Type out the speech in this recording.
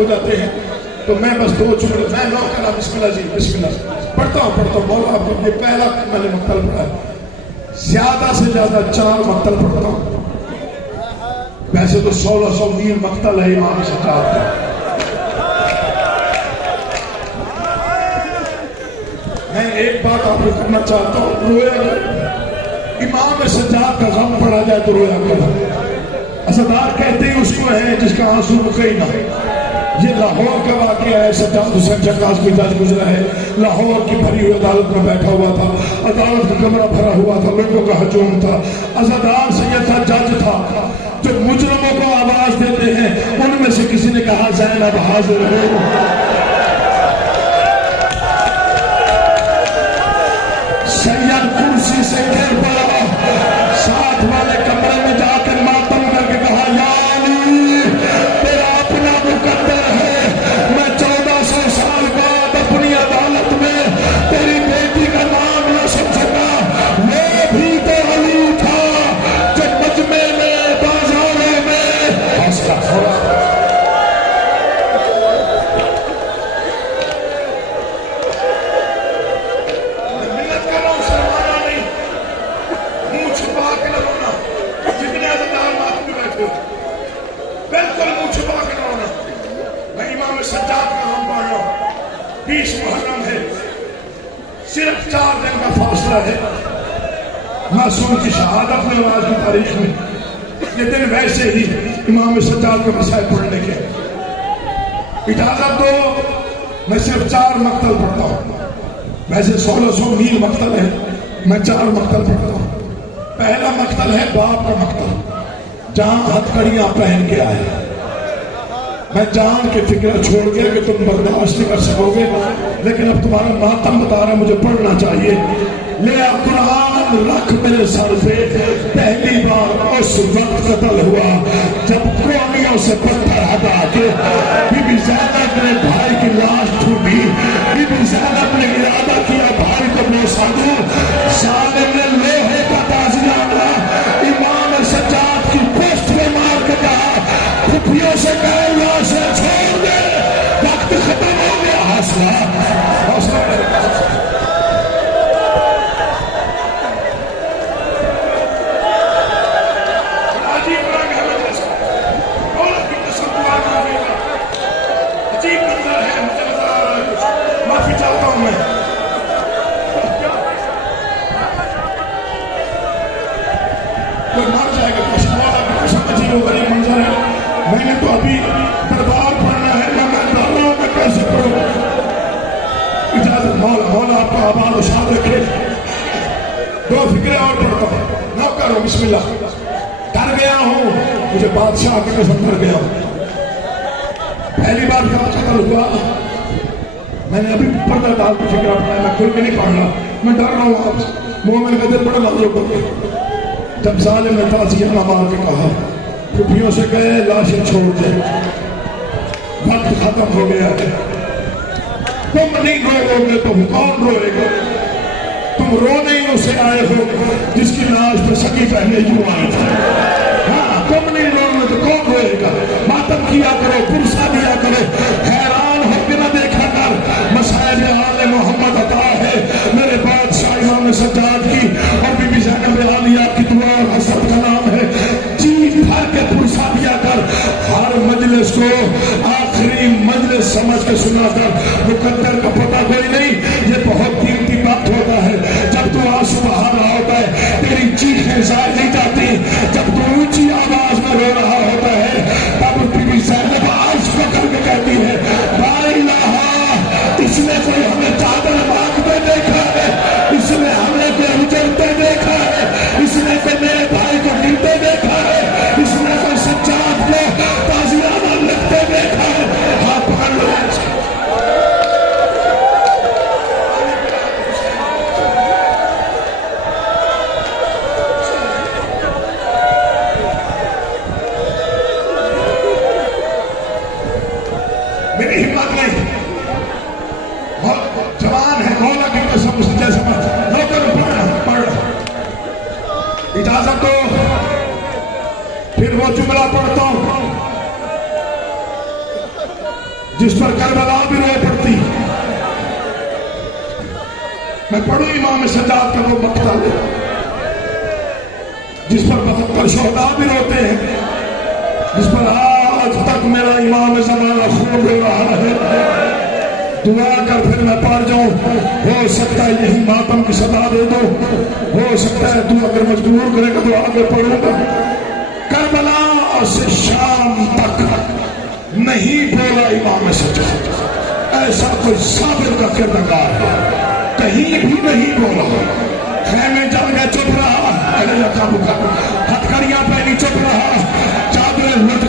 ہو جاتے ہیں تو میں بس 2 جملے میں نہ کرا بسم اللہ جی بسم اللہ پڑھتا ہوں مولا آپ کو یہ پہلا میں نے مقتل پڑھا ہے زیادہ سے زیادہ 4 مقتل پڑھتا ہوں ویسے تو 1600 میل مقتل ہے امام سجاد کا میں ایک بات آپ کو کرنا چاہتا ہوں رویا امام سجاد کا غم پڑا جائے تو رویا کرو عزادار کہتے ہیں اس کو ہے جس کا آنسو رکے ہی نہ یہ لاہور کا واقعہ ہے سجاد حسین شکاس کی جج گزرا ہے لاہور کی بھری ہوئی عدالت میں بیٹھا ہوا تھا عدالت کا کمرہ بھرا ہوا تھا لوگوں کا ہجوم تھا عزادار سید تھا جج تھا جو مجرموں کو آواز دیتے ہیں ان میں سے کسی نے کہا زینب حاضر ہو سید کرسی سے گر پڑا ساتھ والے کمرے میں جا کر ماتم کر کے کہا یا علی تیرا اپنا مقدر ہے میں 1400 سال بعد اپنی عدالت میں تیری بیٹی کا نام نہ سن سکا وہ بھی تو علی تھا جو مجمع میں بازاروں میں حوصلہ تھوڑا محرم ہے صرف 4 دن کا فاصلہ ہے معصوم کی شہادت میں آج کی تاریخ میں یہ دن ویسے ہی امام سجاد کے مسائل پڑھنے کے اجازت دو میں صرف 4 مقتل پڑھتا ہوں ویسے 1600 میل مقتل ہے میں 4 مقتل پڑھتا ہوں پہلا مقتل ہے باپ کا مقتل جہاں ہتھکڑیاں پہن کے آئے میں جان کے فکر چھوڑ گیا کہ تم برداشت نہیں کر سکو گے لیکن اب تمہارا ماتم بتا رہا مجھے پڑھنا چاہیے لے قرآن رکھ میرے سر پہ پہلی بار اس وقت قتل ہوا جب کوہنیوں سے پتھر ہٹا کے بی بی زینب نے بھائی کی لاش ڈھونڈی بی بی زینب نے ارادہ کیا بھائی کو بوسا دوں ظالم نے لوہے کا تازیانہ امام سجاد کی پوسٹ پہ مار کے کہا پھپھیوں سے کہا لاشیں چھوڑ دے وقت ختم ہو گیا حوصلہ میں نے تو ابھی دربار پڑھنا ہے میں ڈر رہا ہوں میں کیسے پڑھوں اجازت مولا آپ کا آباد و شاد رکھے 2 فکریں اور پڑھتا ہوں نہ کرو بسم اللہ ڈر گیا ہوں مجھے بادشاہ کی قسم ڈر گیا ہوں پہلی بار جب قتل ہوا میں نے ابھی پردہ ڈال کے فکر اپنایا میں کھل کے نہیں پڑھ رہا میں ڈر رہا ہوں آپ سے مومن کا دل بڑا لازم کر جب ظالم نے تازیانہ مار کے کہا پھپھیوں سے کہے لاشیں چھوڑ دے وقت ختم ہو گیا ہے تم نہیں رو گے تم کون روئے گا تم رونے ہی اسے آئے ہو جس کی لاش پہ سکی پہلے یوں آئے تھے ہاں تم نہیں رو گے تو کون روئے گا ماتم کیا کرو پرسا دیا کرو حیران ہو کے نہ دیکھا کر مسائل آل محمد عطا ہے میرے بادشاہ امام سجاد کی اور بی بی زینب عالیہ کی دعا اور حسرت کا نام ہے بھر کے پرسا دیا کر ہر مجلس کو آخری مجلس سمجھ کے سنا کر مقدر کا پتہ کوئی نہیں یہ بہت قیمتی وقت ہوتا ہے جب تو آنسو بہا رہا ہوتا ہے تیری چیخیں ظاہر نہیں جاتی جب تو اونچی آواز میں رو رہا ہوتا ہے تب بی بی زینب عرض پکڑ کے کہتی ہے لا الہ اس نے کوئی ہمیں چادر مانگتے دیکھا ہے اس نے ہمیں کوئی اجڑتے دیکھا ہے اس نے کوئی میرے بھائی کو گرتے دیکھا ہے اس نے کوئی سجاد کو تازیانہ لکھتے دیکھا ہے ہاں پکڑ لو میری ہمت نہیں جوان ہے مولا کی قسم جیسے نوکر پڑھ اجازت دو پھر وہ جملہ پڑھتا ہوں جس پر کربلا بھی رو پڑتی. میں پڑھوں امام سجاد کا وہ مقتل جس پر 72 شہداء بھی روتے ہیں, جس پر آج تک میرا امام زمانہ خون رو رہا ہے. دعا کر پھر میں پڑھ جاؤں, ہو سکتا ہے یہی ماتم کی صدا دے دو, ہو سکتا ہے تو اگر مجبور کرے گا تو آگے پڑھوں گا. کربلا سے شام تک نہیں بولا امام سجاد, ایسا کوئی صابر کا کردگار ہے, کہیں بھی نہیں بولا. خیمے جل گئے چپ رہا, ہتھکڑیاں پہنی چپ رہا, چادریں لٹ